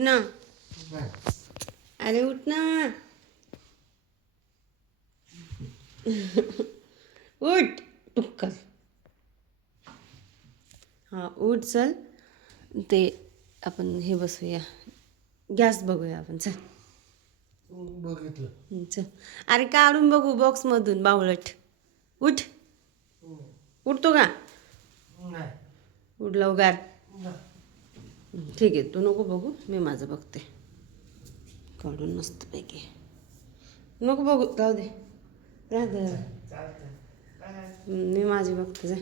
ना, अरे उठ ना. उठ टुक्कल. हां उठ चल. ते आपण हे बसूया, गॅस बघूया आपण. चल बघितलं. चल. अरे काढून बघू बॉक्समधून बावळट. उठ. उठतो का? नाही. उठ लवकर. ठीक आहे, तू नको बघू, मी माझं बघते. काढून मस्तपैकी. नको बघू, जाऊ दे. राहते. मी माझी बघते. जा.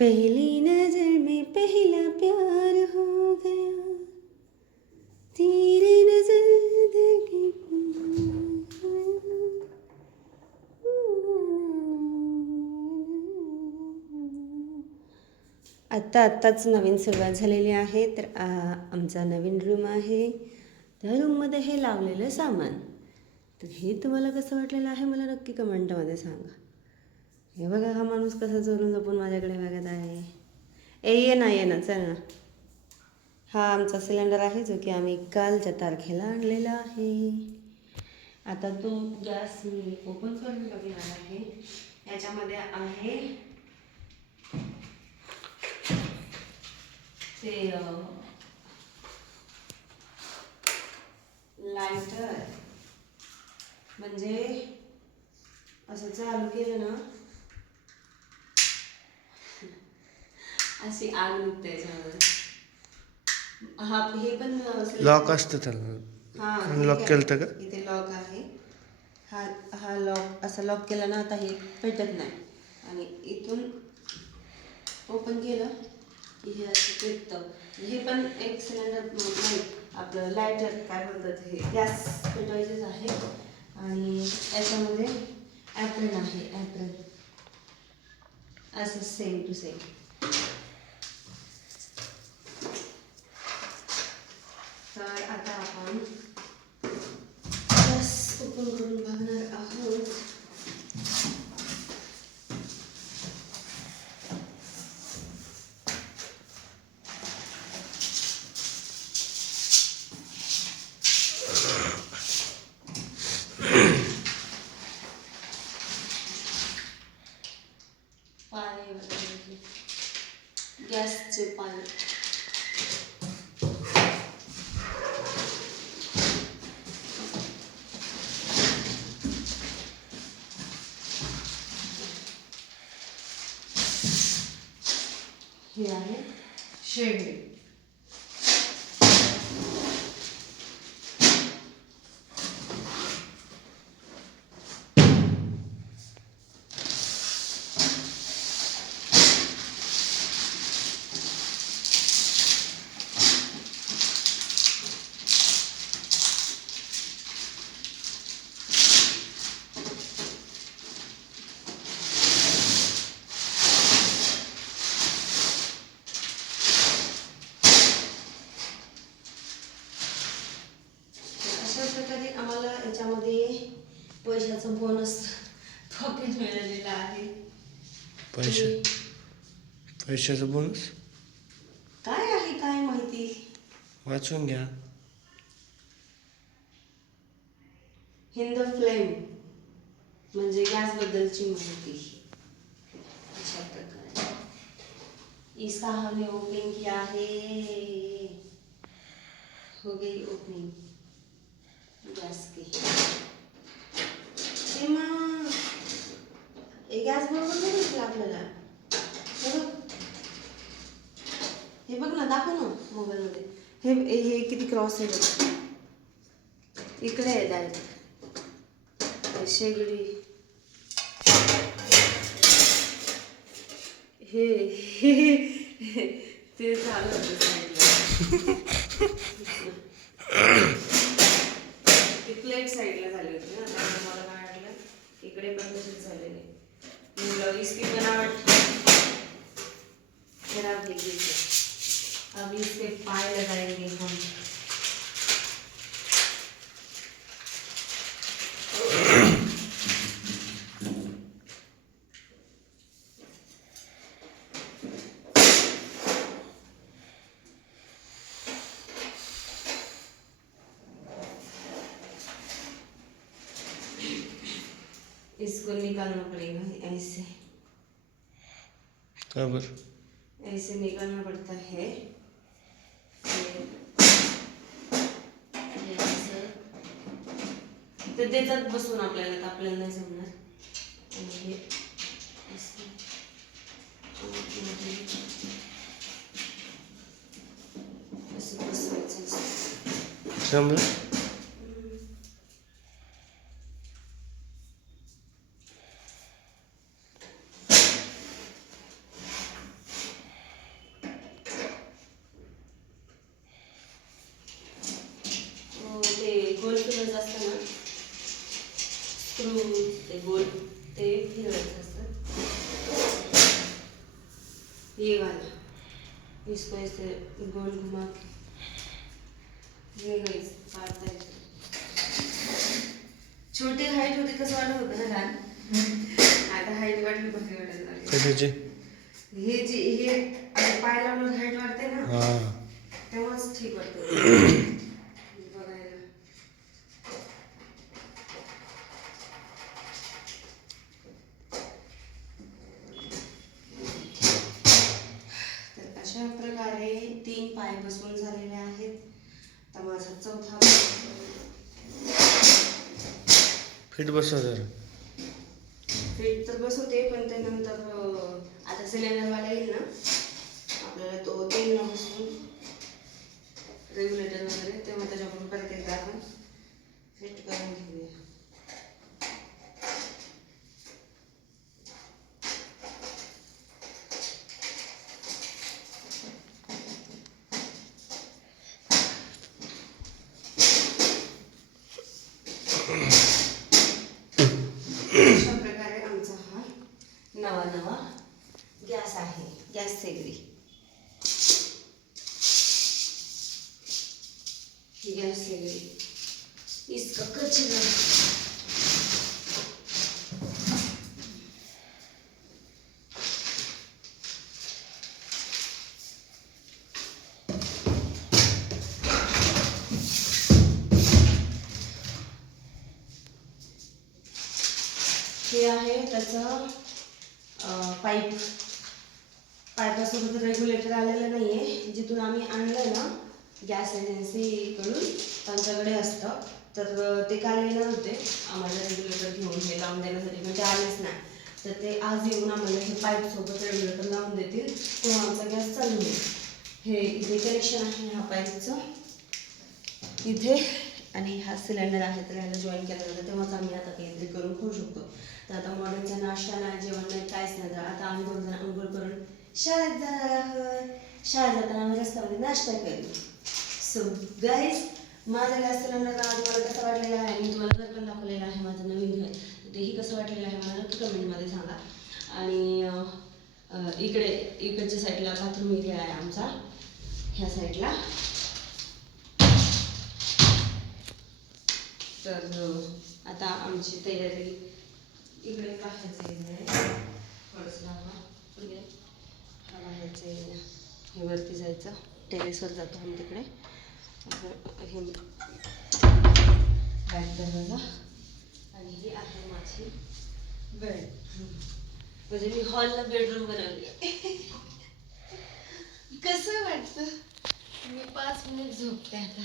पहली नजर में पहला प्यार हो गया, तेरे नजर दिल की. आत्ताच नवीन सुरुवात झालेली आहे. तर आमचा नवीन रूम आहे. त्या रूममध्ये हे लावलेलं सामान. तर हे तुम्हाला कसं वाटलेलं आहे मला नक्की कमेंटमध्ये सांगा. हे बघा, हा माणूस कसा चोरून जपून माझ्याकडे बघत आहे. ये ना चल ना. हा आमचा सिलेंडर आहे, जो की आम्ही कालच्या तारखेला आणलेला आहे. आता तो गॅस मी ओपन करून बघणार आहे. याच्यामध्ये आहे ते लायटर. म्हणजे असं चालू केलं ना, अशी आग निघते याच्यामध्ये. हा हे पण लॉक असतं त्याला. हां लॉक केलं का? इथे लॉक आहे. हा लॉक असा लॉक केला ना, आता हे पेटत नाही. आणि इथून ओपन केलं की हे असं पेटतं. हे पण एक सिलेंडर नाही, आपलं लायटर काय बोलतात, हे गॅस पेटवायचेच आहे. आणि याच्यामध्ये ॲप्रन आहे. ॲप्रन असं सेम टू सेम. तर आता आपण गॅस ओपन करून बघणार आहोत. पाणी वगैरे, गॅसचे पाणी. हे आहे शेगडी. अशा प्रकारे आम्हाला याच्यामध्ये पैशाचं बोनस पॉकेट मिळालेलं आहे. पैशाचं बोनस काय आहे काय माहिती. वाचून घ्या. हिंद फ्लेम म्हणजे गॅसबद्दलची माहिती. अशा प्रकारे इसका हमने ओपनिंग किया है. हो गई ओपनिंग गॅस की. गॅस बरोबर नाही दिसला आपल्याला. हे बघ ना, दाखव ना मोबाईलमध्ये. हे किती क्रॉस आहे बघ. इकडे आहे डायरेक्ट शेगडी. हे ते झालं होतं साईडला. ती प्लेट साईडला झाली होती ना, त्यामुळे मला काय वाटलं इकडे पण तशीच झालेली. मुलं इसकी बनावट खराब हो गई है. अब इसके पाए लगाएंगे हम. इसको निकालना पड़ेगा ऐसे, का बरं? ऐसे निकालना पड़ता है। फिर हे असं ते देतात बसून आपल्याला, तर आपल्याला नाही जमणार. आणि हे असं असं बसवायचं असतं. जमलं? ते गोल फिरवायचं असतं ना, स्क्रू ते गोल ते फिरवायचं असतं. ये वाला इसको ऐसे गोल घुमा के ये गाइस काढता येतं. छोटी हाईट होती कसं वाटत होतं ना लहान, आता हाईट वाटली कशी वाटायला लागली. कशाची? हे जे हे आता पाय लावून हाईट वाढते ना, हां. तेव्हाच ठीक वाटतं बघायला. तर अशा प्रकारे 3 पाय बसवून झालेले आहेत. तर माझा चौथा फिट बसवा जरा. फिट तर बसवते, पण त्यानंतर आता सिलेंडरवाला येईल ना आपल्याला, तो देईल ना बसवून रेग्युलेटर वगैरे, तेव्हा त्याच्याकडून परत एकदा आपण फिट करून घेऊया. अशा प्रकारे आमचा हा नवा गॅस आहे, गॅस शेगडी. ही गॅस शेगडी इसका कचरा. हे आहे त्याचं पाईपासोबत रेग्युलेटर आलेलं नाही आहे. जिथून आम्ही आणलं ना गॅस एजन्सीकडून, त्यांच्याकडे असतं. तर ते काल येणार होते आम्हाला रेग्युलेटर घेऊन हे लावून देण्यासाठी, पण ते आलेच नाही. तर ते आज येऊन आम्हाला हे पाईपसोबत रेग्युलेटर लावून देतील, तेव्हा आमचा गॅस चालू होईल. हे इथे कनेक्शन आहे ह्या पाईपचं इथे, आणि हा सिलेंडर आहे. तर ह्याला जॉईन केलं जातं, तेव्हाच आम्ही आता काहीतरी करून खाऊ शकतो. तर आता मॉर्निंगचा नाश्ता नाही, जेवण नाही, काहीच नाही. तर आता आम्ही दोघंजण अंघोळ करून शाळेत जाणार आहोत. शाळेत जाताना आम्ही रस्त्यामध्ये नाश्ता करू. सो गाईज, माझा गॅस सिलेंडर तुम्हाला कसं वाटलेला आहे, मी तुम्हाला घर पण दाखवलेलं आहे माझं नवीन घर. तेही कसं वाटलेलं आहे मला नक्की कमेंटमध्ये सांगा. आणि इकडच्या साईडला बाथरूम एरिया आहे आमचा, ह्या साईडला. तर आता आमची तयारी इकडे बाहेरचं एरिया आहे, थोडंसं हा बाहेरचं एरिया. हे वरती जायचं, टेरेसवर जातो आम्ही तिकडे. हे बॅक दरवाजा, आणि ही आहे माझी बेडरूम. म्हणजे मी हॉलला बेडरूम बनवली. कसं वाटतं? मी 5 मिनिट झोपते आता.